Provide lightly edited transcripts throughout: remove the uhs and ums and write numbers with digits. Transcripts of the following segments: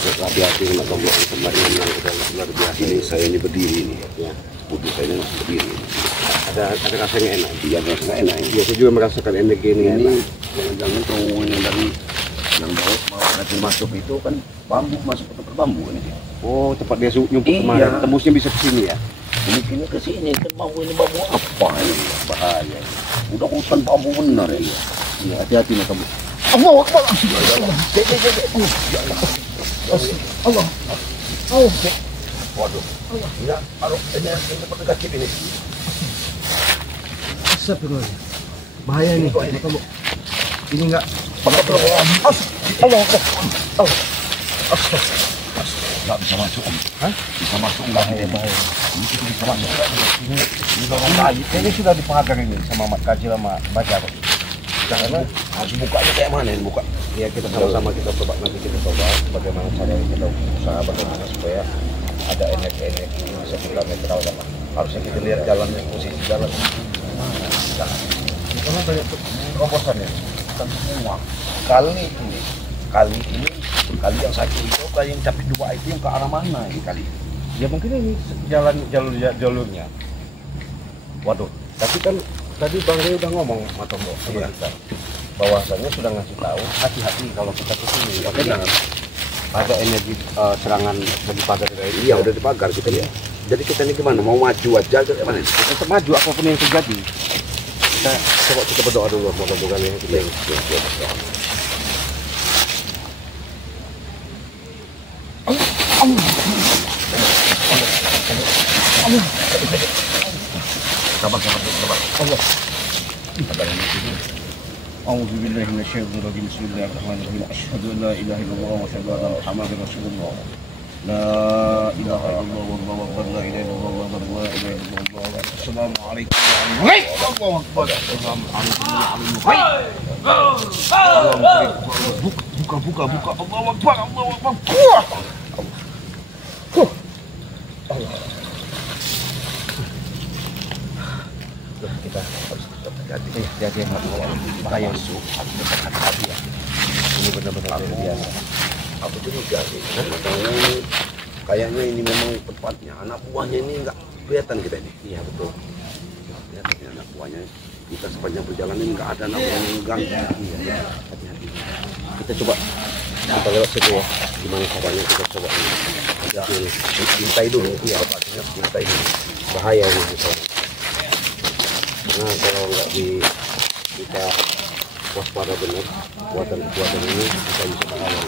hati-hati sama tombol kemarin yang luar biasa. Ini saya ini berdiri ini, ya. Tubuh saya ini berdiri. Ada rasanya enak. Iya, rasanya enak. Iya, saya juga merasakan energi ini. Jangan-jangan terowongan yang dari yang bawa nanti masuk itu kan bambu, masuk ke tempat bambu ini. Oh, tempat dia nyumput kemarin. Tembusnya bisa ke sini ya? Mungkin ke sini kan bambu ini bambu apa ini? Bahaya. Udah hutan bambu benar ya. Iya, hati-hati nih kamu. Allah Akbar. Allah. Waduh. Ya, taruh ini pakai kaki ini. Astagfirullah. Bahaya ini kamu. Ini enggak Allah. Nggak bisa masuk. Hah? Bisa masuk enggak bahaya. Ini kita bisa masuk. Ini sudah dipagar ini sama Mat Kaji sama baca kok. Karena harus bukanya kayak mana ini buka? Ya kita sama-sama kita coba, nanti kita coba bagaimana cara kita usaha bagaimana supaya ada energi ini bisa kita netral apa. Harusnya kita lihat jalannya, posisi jalan. Karena banyak terobosannya, bukan semua. Kali ini yang satu itu kali yang capit dua itu yang ke arah mana ini kali? Ya mungkin ini jalurnya. Waduh, tapi kan tadi Bang Rey udah ngomong sama Tombo sama kita bahwasanya sudah ngasih tahu hati-hati kalau kita ke sini. Makanya ada energi serangan dari pagar dari iya udah dipagar kita ya. Jadi kita ini gimana? Mau maju aja kayak mana? Kita maju apapun yang terjadi. Kita berdoa dulu, moga-moga yang kita yang berdoa. Sabar. Allah. A'udzu billahi minasyaitonir rajim. Bismillahirrahmanirrahim. Asyhadu an la ilaha illallah wa asyhadu anna Muhammadar Rasulullah. La ilaha illallah wallahu akbar. La ilaha illallah wallahu la ilaha illallah. Assalamualaikum warahmatullahi wabarakatuh. Buka. Allahu akbar. Allah. Kita harus hati-hati bahaya itu hati-hati ya. Ini benar-benar luar biasa. Aku juga sih kayaknya ini memang tempatnya anak buahnya ini nggak kelihatan kita ini. Iya betul. Lihat anak buahnya kita sepanjang perjalanan nggak ada anak buah yang ganggu. Iya hati-hati. Kita coba kita lewat situ ya. Gimana caranya kita coba ini? Pintai dulu. Iya pastinya pintai dulu. Bahaya ini misalnya. Nah kalau nggak kita waspada benar buatan ini bisa bahaya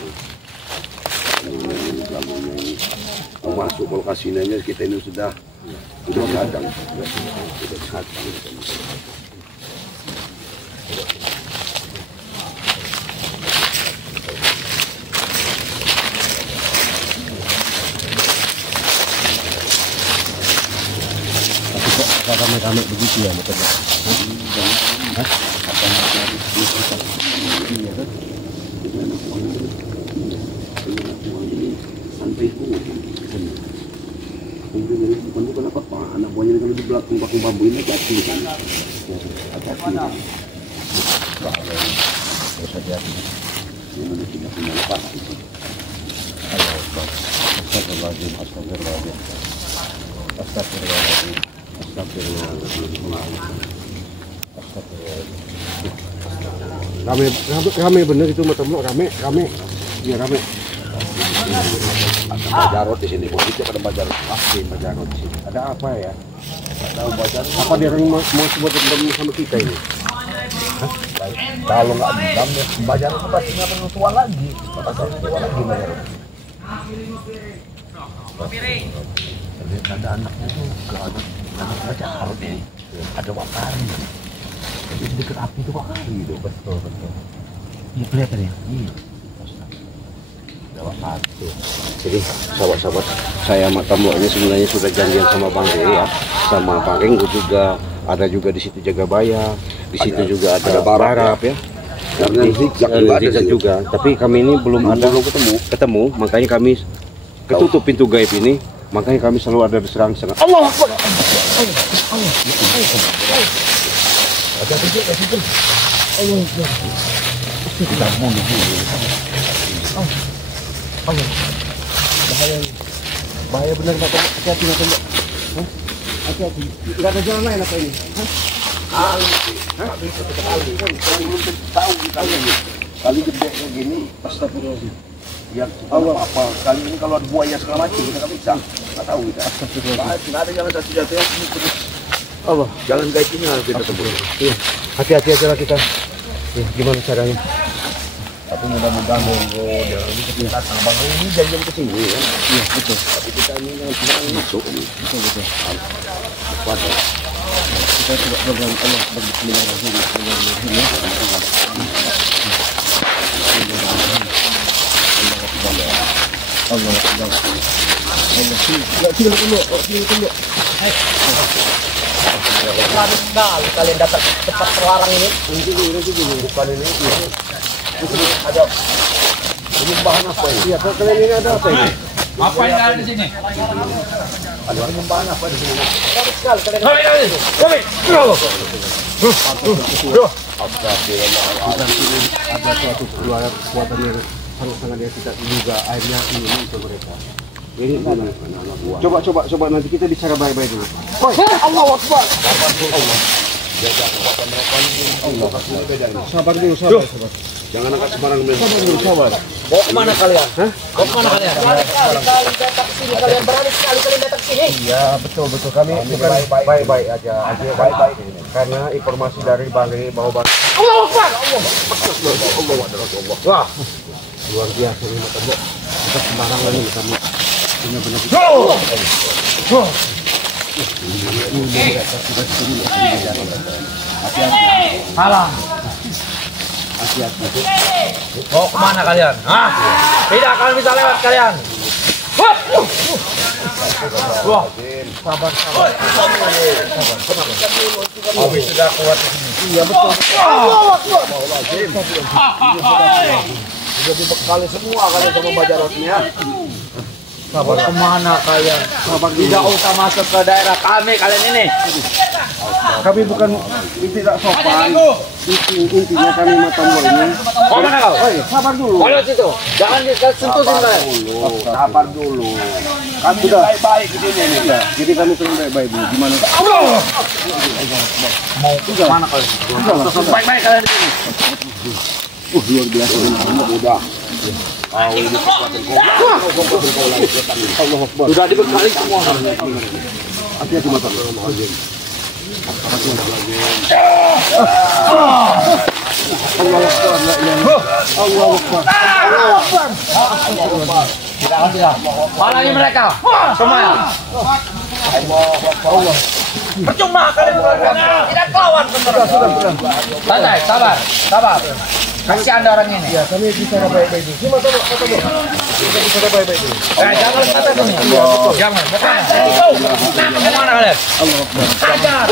ini jalurnya ini masuk lokasinya kita ini sudah dihadang rame-rame begitu ya motornya. Hah? Sampai bukan apa-apa, anak buahnya kalau di belakang bambu ini jatuh kan. Hati-hati. Terus hati-hati. Ini tidak punya lepas. Astagfirullahaladzim. Rame bener itu motor rame. Iya rame. Ada Bajarot di sini, ada Bajarot pasti Bajarot di sini. Ada apa ya? Ada Bajarot. Apa dia orang mau sebut dendam sama kita ini? Hah? Kalau nggak dendam ya Bajarot pasti nggak perlu tua lagi. Bajarot. Ada anaknya juga, anak Bajarot ini. Ada Wakari. Jadi dekat api itu Wakari itu. Betul. Iya kelihatan ya. Iya. Waktu. Jadi sahabat-sahabat saya sama Tombo ini sebenarnya sudah janjian sama Bang Rey ya, sama Bang Renggu juga ada juga di situ Jagabaya, di situ juga ada Barap ya. Dan zigzag juga. Tapi kami ini belum ketemu, makanya kami ketutup pintu gaib ini, makanya kami selalu ada diserang sangat. Allah Akbar. Bahaya ini. Bahaya benar Pak. Hati-hati Pak. Hati-hati. Enggak ada jalan lain apa ini? Kali belum tahu kali gede kayak gini, astagfirullahaladzim. Ya Allah apa kali ini kalau ada buaya segala macam kita nggak bisa, nggak tahu kita. Nggak ada jalan satu-satunya ini terus. Allah, jalan kayak gini harus kita tempuh. Iya, hati-hati aja lah kita. Ya, gimana caranya? Tapi mudah-mudahan jangan kita bang ini jangan ke sini ya. Iya betul. Tapi kita ini jangan masuk ini. Betul. Kuat ya. Kita coba berdoa Allah Bismillahirrahmanirrahim. Allah sekali kalian datang tempat terlarang ini. Bukan ini. Ada ini bahan apa ini? Iya, kalian ini ada apa ini? Apa yang ada di sini? Ada bahan apa di sini? Sekali kalian. Ada suatu kekuatan yang sangat tidak diduga akhirnya ini untuk mereka. Ini coba nanti kita bicara baik-baik dulu. Allahu Akbar. Sabar dulu. Jangan angkat sembarang men. Sabar. Bawa kemana kalian? Bawa kemana kalian? Kalian datang ke sini, kalian berani sekali kalian datang ke sini. Iya betul kami baik-baik aja baik-baik karena informasi dari Bali bahwa Allahu Akbar. wah luar biasa ini Tembok. Kita sembarangan ini kami benar-benar Salah. hati-hati. Bawa kemana kalian? Hah? Tidak kalian bisa lewat kalian. Wah. Sabar. Abi sudah kuat di sini. Iya betul. Sudah dibekali semua kalian sama Bajarotnya. Sabar kemana kalian? Sabar Tidak usah masuk ke daerah kami kalian ini. Kami bukan tidak sopan. Intinya kami Matambol ini. Oh mana kau? Sabar dulu. Kalau situ, jangan disentuh kalian. Sabar dulu. Kami sudah baik-baik di sini nih. Jadi kami turun baik-baik dulu. Gimana? Mau kemana kalian? Baik-baik kalian di sini. Luar biasa. Udah. Ini kekuatan Allah Akbar. Sudah dibekali semua. Hati-hati mata. Tidak. Mana ini mereka? Semua. Percuma kalian tidak lawan benar. Santai, sabar. Kasih Anda orang ini. Ya, kami bicara baik-baik dulu. Cuma kata kita bicara baik-baik dulu. Jangan kata ini. Jangan. Kemana kalian? Allah Akbar. Sabar.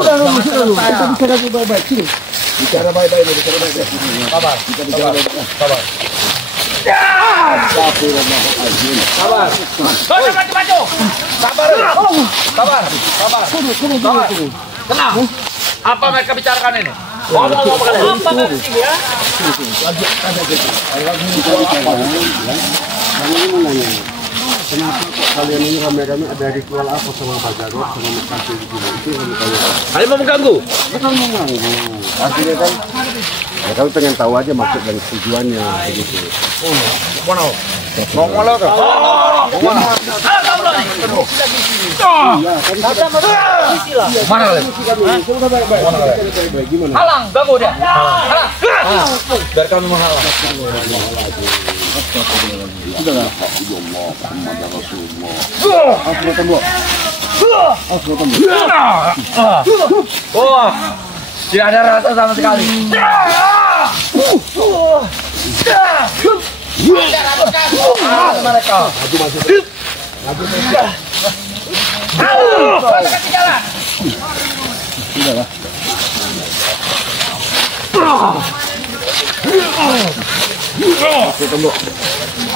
Sudah dulu. Kita bicara baik-baik. Sini. Bicara baik-baik dulu. Sabar. Kita bicara baik-baik. Sabar. Sabar. Maju. Sabar. Tenang. Apa mereka bicarakan ini? Ngomong kalian. Apa ini ya? Kami ini mau nanya, kenapa kok kalian ini rame-rame ada ritual apa sama Pak Jarod sama Mas Kasih di sini? Itu yang kami tanya. Kalian mau mengganggu? Bukan mengganggu. Akhirnya kan, ya kami pengen tahu aja maksud dan tujuannya begitu. Mana? ngomong lo tuh. Mana kalian? Sudah baik-baik. Gimana? Halang, ganggu dia. Halang. Biar kami menghalang. Sudah lah. Sudah tembok. Wah, tidak ada rasa sama sekali. Mereka. Sudah lah. Tembok.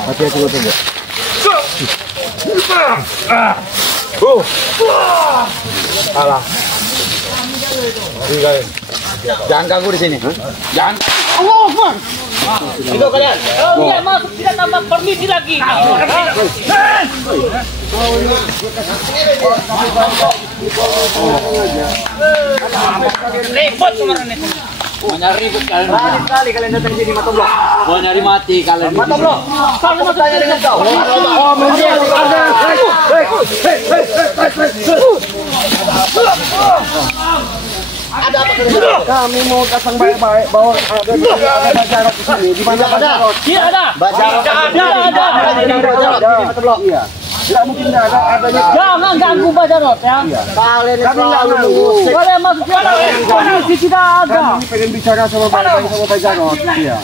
Hati-hati lo tembok. Alah. Jangan ganggu di sini. Jangan. Allah Akbar. Itu kalian. Oh iya, masuk tidak tambah permisi lagi. Ribut kemarin itu. Mau nyari ribut kalian. Berani sekali kalian datang sini Matoblok. Mau nyari mati kalian. Matoblok. Kalau mau tanya dengan kau. Oh, mungkin ada. Ada apa kalian? Kami mau datang baik-baik bawa ada Bajarot di sini. Di mana Bajarot? Tidak ada. Bajarot ada. Matoblok. Iya. Tidak mungkin ada adanya. Jangan ganggu Bajarot ya. Kalian selalu nunggu. Kalian masuk polisi tidak ada. Kami pengen bicara sama Bajarot. Iya.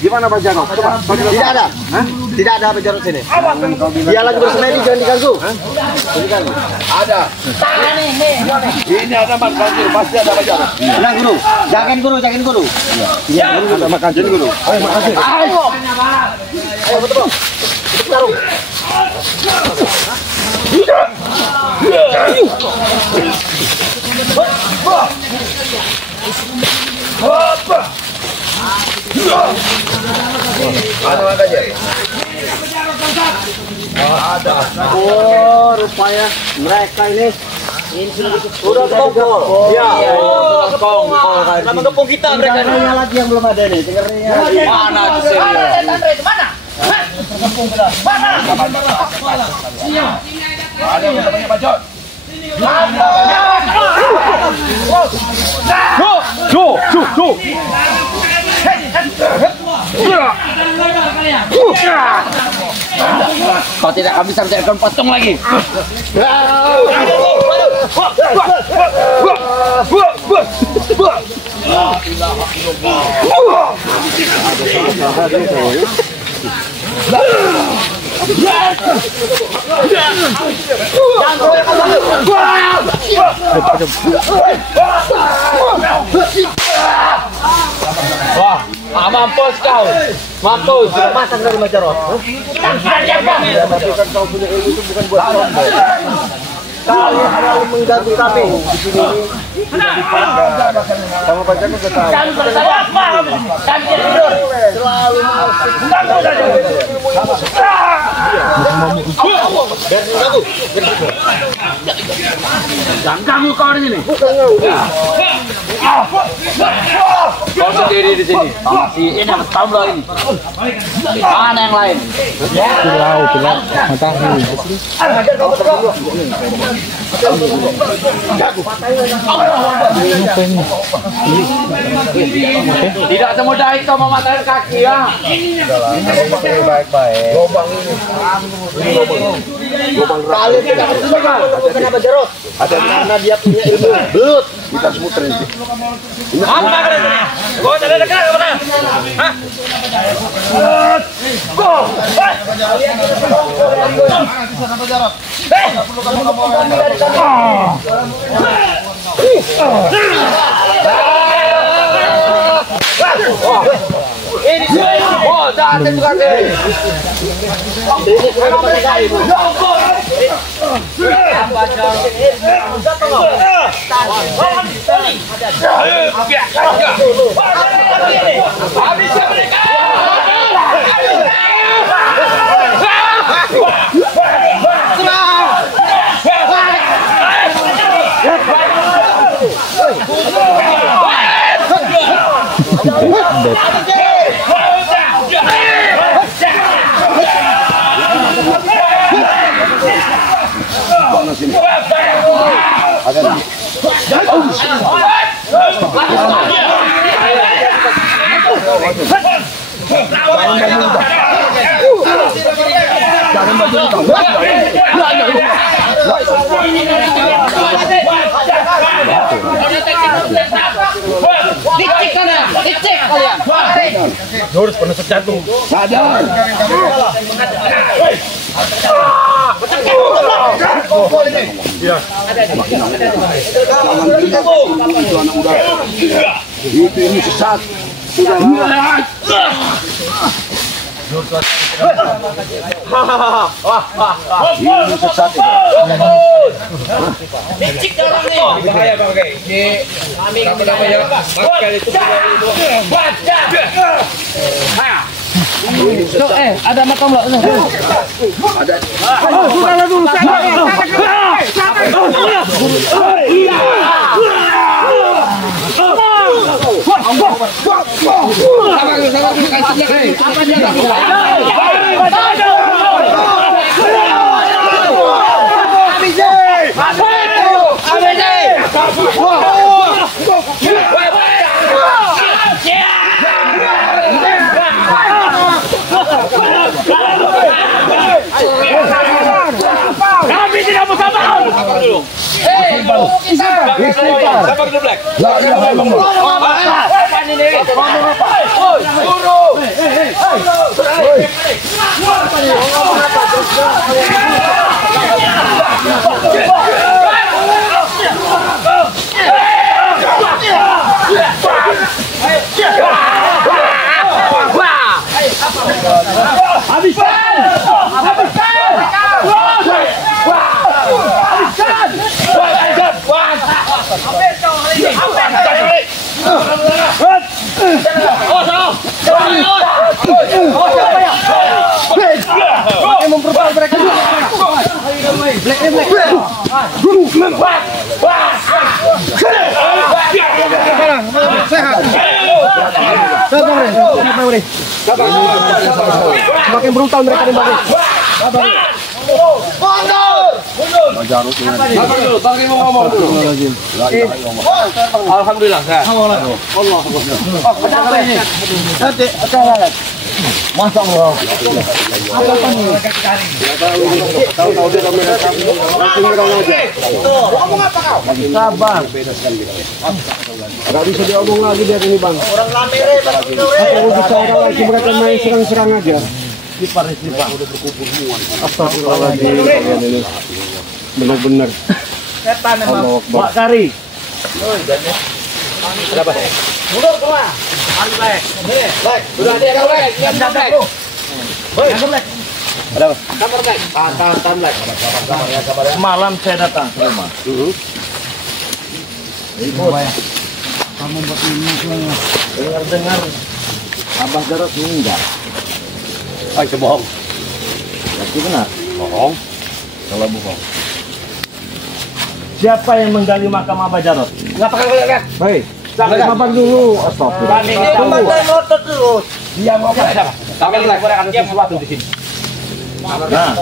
Di mana Bajarot? Coba. Tidak ada. Hah? Tidak ada Bajarot sini. Dia lagi bersemedi, jangan diganggu. Ada. Ini ada makan pasti ada Bajarot. Nah, guru. Jangan guru. Iya, ada makan guru. Ayo makan. Ayo, betul. Kita tarung. Ada. Oh, rupanya mereka ini sudah kongkol. Iya. Oh, kongkol. Nama kepung kita mereka. Tinggalnya lagi yang belum ada nih. Tinggalnya lagi. Mana itu mana? Mana? Ada namanya Bajot. Kau tidak akan bisa mencarikan potong lagi. Wah, mampus kau. Mampus. Masak dari Bajarot. Kan kau punya ilmu itu bukan buat sombong. Kalian selalu mengganggu kami di sini. Sama Bajarot udah tahu. Selalu Jangan ganggu kau di sini. Kau sendiri di sini. Masih ini yang tambah ini. Mana yang lain? Tidak semudah itu mematakan kaki ya. Baik-baik. Lubang ini. kalian tidak bersuka bukan Bajarot. Ada Karena dia punya ilmu belut. kita semua terhenti. Apa kalian ini? Gua tidak ada kenal mana? Hah? Ini oh, jangan juga deh. Ini sudah mereka itu. Habisnya mereka. Dicek kalian. Harus penusuk jantung. Sadar. Itu ini sesat. Ini sesat itu. Licik orang nih. Bahaya Bang Oke. Kami namanya makan itu ada makam lo. Ada. Sudah dulu. Kami tidak mau sabar. Sabar dulu, Black. La ilaha illallah. Semakin brutal mereka nih Bang. Jarut ini. Sabar dulu, Bang Ri mau ngomong dulu. La ilaha illallah. Alhamdulillah, sehat. Masya Allah. Tahu-tahu dia kamera kamu. Langsung merang aja. Sabar. Enggak bisa diomong lagi dia ini Bang. Orang lamere Kalau bicara lagi mereka main serang-serang aja. Sipar. Astagfirullahaladzim. Kalian ini benar-benar. setan emang. Pak Kari. Mundur keluar. Black. Sudah ada yang Black, diam Black. Ada apa? Sabar Black. Tahan Black. Malam saya datang ke rumah. Kamu buat ini dengar Abah Jarot meninggal. Itu bohong. Berarti benar. Bohong. Kalau bohong. Siapa yang menggali makam Abah Jarot? Ngapain kalian lihat? Baik. Sabar dulu. Astagfirullah. Ngotot terus. Dia mau apa? Sabar Black. Ada sesuatu di sini. Nah,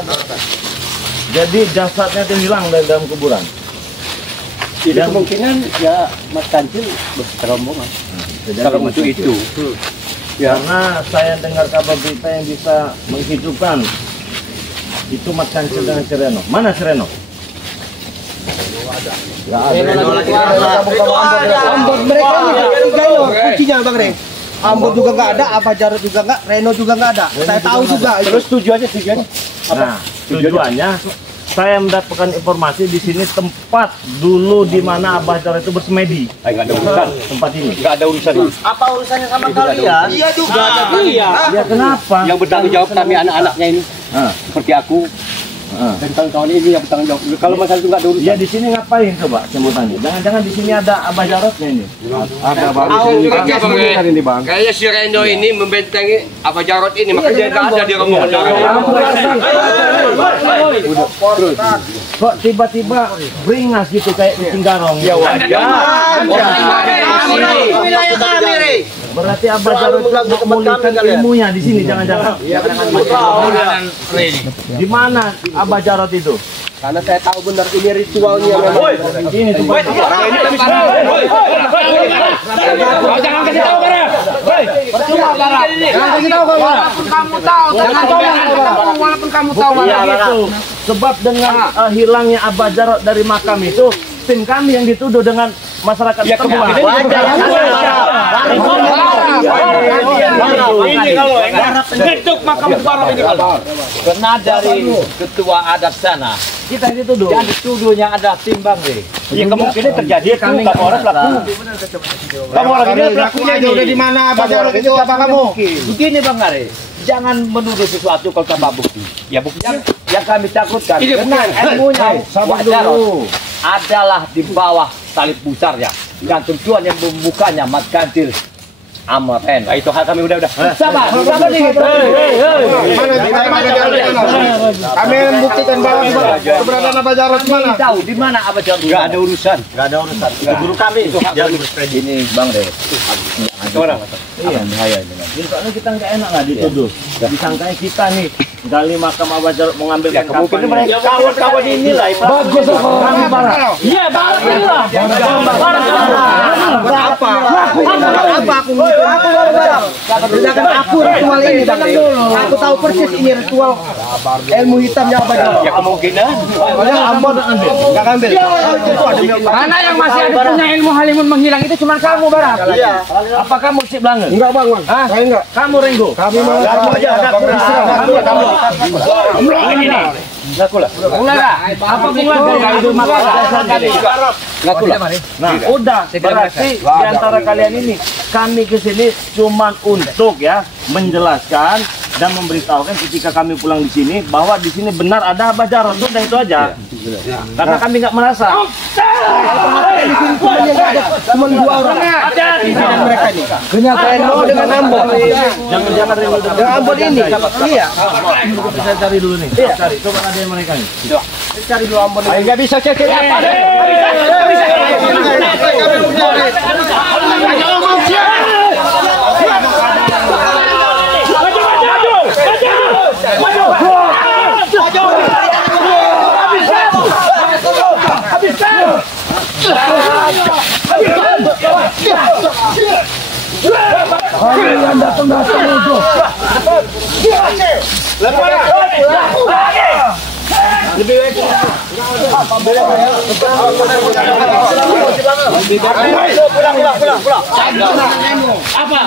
jadi jasadnya itu hilang dari dalam kuburan. Jadi kemungkinan ya Mas Kancil berterombongan. Kalau untuk itu. Ya. Karena saya dengar kabar berita yang bisa menghidupkan itu Mat Kancil dengan Sireno. Mana Sireno? Nggak ada. Ambon mereka ini gayor kuncinya Bang Reng. Ambon juga nggak ada, Abah Jarot juga nggak, Reno juga nggak ada. Saya tahu juga. Terus tujuannya Nah, tujuannya saya mendapatkan informasi di sini tempat dulu di mana Abah Jarot itu bersemedi. Enggak ada urusan. Tempat ini. Enggak ada urusan. Apa urusannya sama kalian? Iya juga. Iya. Ya kenapa? Yang bertanggung jawab kami anak-anaknya ini. Seperti aku. Dan tahun-tahun ini yang bertanggung jawab. Kalau masalah itu enggak ada urusan. Ya di sini ngapain coba? Saya mau tanya. Jangan-jangan di sini ada Abah Jarotnya ini. Ada Bang. Ini Bang. Kayaknya si Reno ini membentengi Abah Jarot ini, makanya dia nggak ada di rombongan. Kok tiba-tiba beringas gitu kayak kucing garong? Ya Wilayah kami, Re. Berarti Abah Jarot memulihkan ilmunya di sini, jangan-jangan. Di mana Abah Jarot itu? Karena saya tahu benar ini ritualnya memang. Ini tuh. Jangan kasih tahu Bara. Percuma Bara. Jangan kasih tahu Bara. Walaupun kamu tahu. Jangan tolong walaupun kamu tahu. Iya itu. Sebab dengan hilangnya Abah Jarot dari makam itu, tim kami yang dituduh dengan masyarakat setempat. Ini kalau bentuk makam Bara ini kalau. Karena dari ketua adat sana Kita dituduh. yang dituduhnya ada tim Bang Ri. Ya kemungkinan terjadi kami nggak orang pelaku. Kamu orang ini pelakunya ini. Udah di mana Abah Jarot itu apa kamu? Begini Bang Ri. Jangan menuduh sesuatu kalau tanpa bukti. Ya bukti yang kami takutkan. Benar ilmunya. Sabar Wak Jarod dulu. adalah di bawah salib pusarnya. Gantung Tuhan yang membukanya mat kancil. Amen. Itu hal kami udah. Sabar dikit. Kami membuktikan bahwa keberadaan Abah Jarod mana? Tahu di mana Abah Jarod? Enggak ada urusan. Guru kami itu jalur Ini Bang Deh. orang. Iya, bahaya ini. Bang. Jadi soalnya kita nggak enak lah dituduh. Disangkanya kita nih gali makam Abah Jarod mengambilkan Mungkin kapan. mereka kawan-kawan inilah. Bagus kami barang. Iya barang inilah. Berapa? Apa aku barang? Sedangkan aku ritual ini Bang. Aku tahu persis ini ritual ilmu hitamnya Abah Jarod. Ya kemungkinan. Soalnya Ambon nggak ngambil. Karena yang masih ada punya ilmu halimun menghilang itu cuma kamu Barat. Iya. Apa kamu Sip Blange? Enggak bang. Saya enggak. Kamu Renggo? Kami mau kamu aja. Ini nih. Ulaga. Apa Ulaga? Itu maka dasar kali. Nah, udah berarti di antara kalian ini kami ke sini cuman untuk ya menjelaskan dan memberitahukan ketika kami pulang di sini bahwa di sini benar ada Abah Jarod, udah itu aja. Karena kami nggak merasa. Cuma dua orang. Hati-hati mereka ini. Reno dengan Ambon. Jangan Reno dengan Ambon ini. Iya. Kita cari dulu nih. Cari. Coba ada yang mereka nih. Cari dulu Ambon. Nggak bisa cek apa deh. Kalian datang itu. Lebih baik. Pulang. Apa?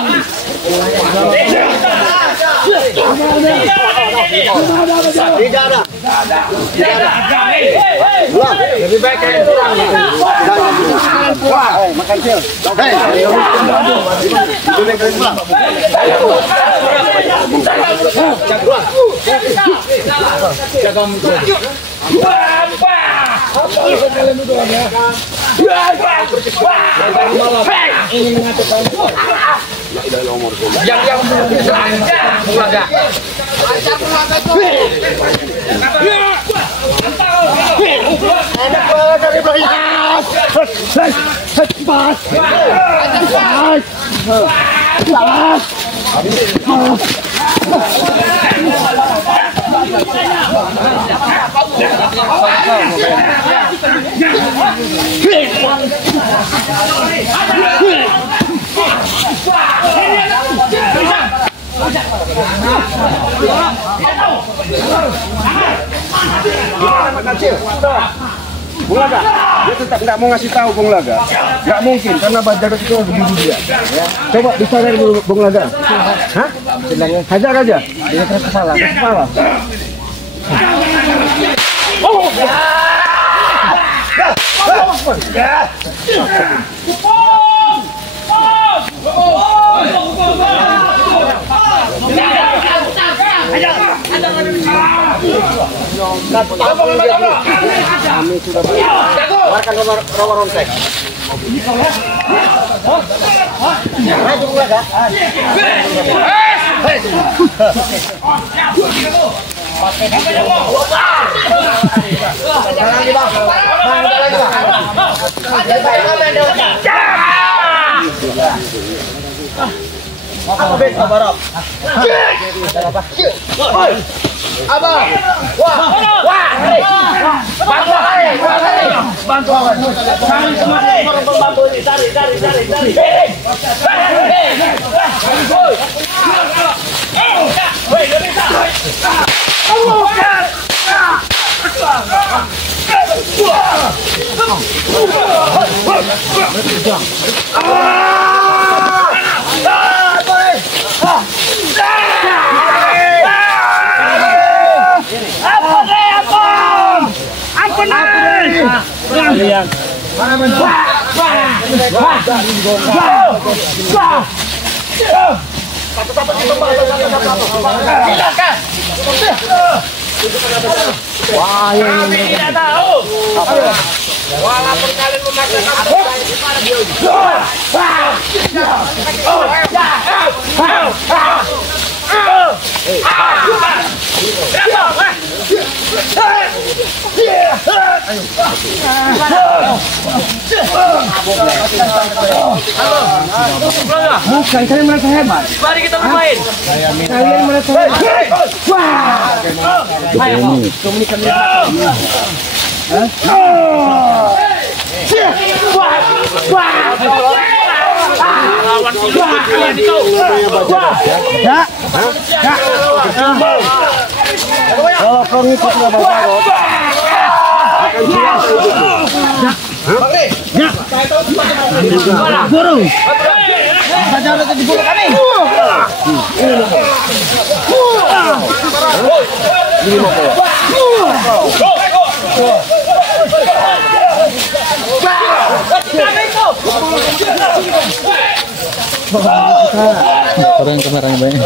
Tidak ada. Lebih baik kalian pulang. Makan sil. Bung Laga, dia tetap nggak mau ngasih tahu Bung Laga. Nggak mungkin karena Abah Jarod itu harus bunuh dia. Ya. Coba disadar dulu Bung Laga. Hah? Hajar aja. Dia keras kepala. Oh. Kami sudah keluarkan nomor rontek. Wah, kami tidak tahu. Walaupun kalian memaksakan bukan kalian merasa hebat. mari kita bermain. Kalian merasa hebat. Wah. Ayo, komunikasi. Lawan kalian itu. Kalau kau ngikut Bapak Jarod, burung. Bapak Jarod jadi burung kami. Ini mau Orang kemarin banyak.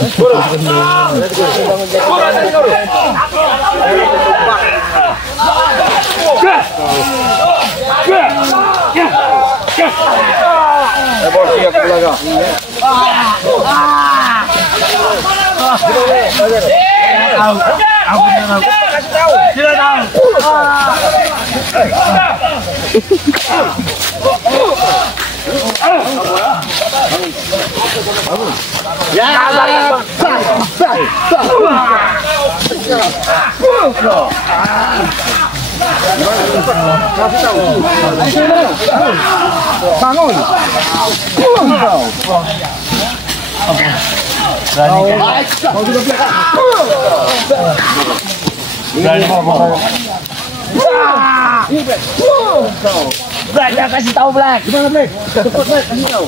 bangun. Black, dah kasih tahu Black. Gimana, Black? Cepat, Black, kasih tahu.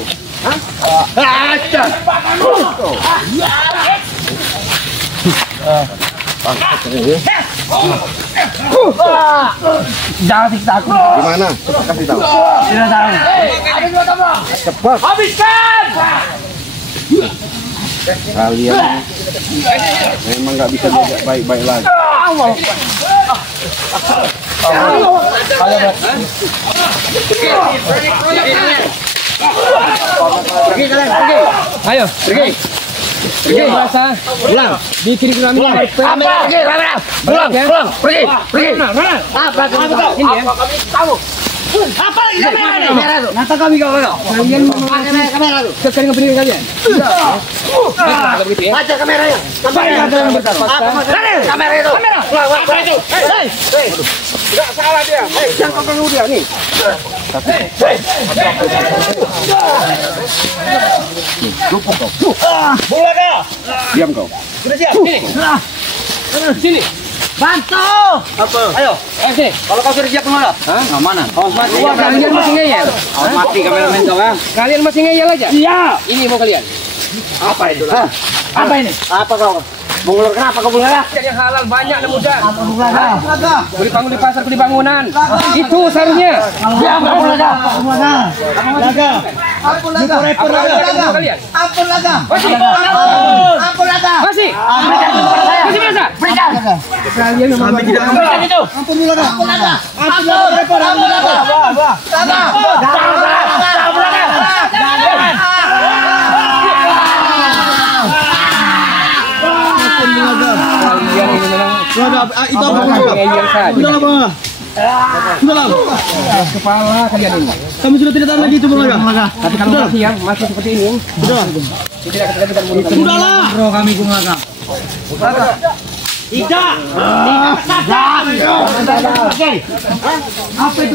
Jangan siksa aku. Gimana? Cepat kasih tahu. Tidak tahu. Cepat. Habiskan. Kalian memang nggak bisa diajak baik-baik lagi. Pergi kalian, pergi. Ayo, pergi. Pergi, merasa. Pulang. Bikin kami. Kamera pergi, kamera. Pulang, pulang. Pergi, pergi. Mana? Apa ini ya? Kamu. Apa lagi kamera itu? Nata kami kau. Kalian kamera tu. Sekarang berdiri kalian. Baca kameranya. Kamera itu. Apa itu? Tidak salah dia. Jangan kau ganggu dia nih. Lupuk kau. Bulaga. Diam kau. Sudah siap? Sini. Bantu. Apa? Ayo, sini. Kalau kau sudah siap kemana? Hah? Mana? Awas mati. Kalian masih ngeyel. Awas mati kameramen kau kan? Kalian masih ngeyel aja. Iya. Ini mau kalian. Apa itu? Apa ini? Apa kau? Bungulur kenapa kau bulaga? Yang halal banyak dan mudah. Apa bulaga? Beli bangun di pasar, beli bangunan. Itu seharusnya. Diam kau bulaga. Bulaga. Ampun kalian. Ampun laga. Masih. Ampun laga. Masih. Berikan itu kepada saya. Masih merasa? Berikan. Kalian memang Berikan itu. Ampun laga. Ampun laga. Ampun laga. Ampun laga. Kalian ini memang Itu apa? ngeyel saja. Sudah lama. Sudah lama. Kepala kalian ini. Kami sudah tidak tahu lagi itu Bulaga. Tapi kalau masih yang masih seperti ini, Sudah. tidak kita mulut. Sudahlah. Bro kami Bulaga. Tidak. Apa itu?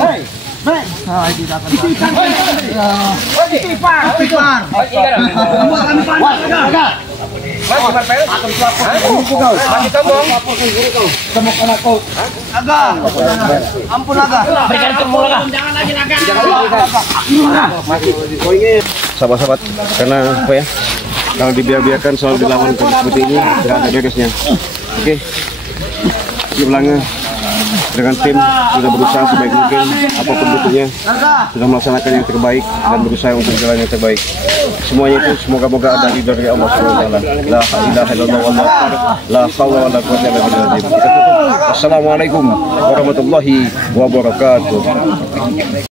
Sahabat-sahabat, karena apa ya? Kalau dibiarkan selalu dilawan seperti ini, tidak ada beresnya. Oke, ini belakangnya. dengan tim sudah berusaha sebaik mungkin apapun bentuknya, sudah melaksanakan yang terbaik dan berusaha untuk jalan yang terbaik. Semuanya itu semoga-moga ada ridho dari Allah Subhanahu wa taala. La ilaha illallah wallahu akbar. La haula wala quwwata illa billah. Kita tutup. Wassalamualaikum warahmatullahi wabarakatuh.